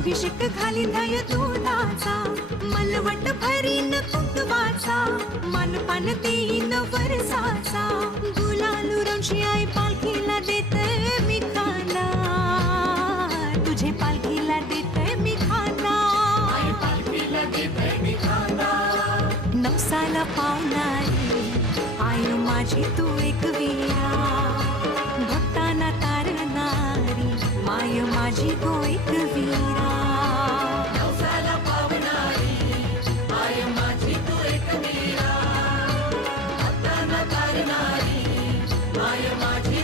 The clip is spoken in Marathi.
अभिषेक घाली दय दुधाचा, मलवट भरीन कुंकवाचा, मानपान देईन वरसाचा, गुलाल उरवशी आई पालखीला देते मी खाना, तुझे पालखीला देते मी खाना, पालखीला देते मी खाना. नवसाला पावणारी आई माझी तू एक वीरा, भक्तांना तारणारी माय माझी गो एक वीरा. नवसाला पावणारी आय माझी तू एक वीरा, भक्तांना तारणारी आय माझी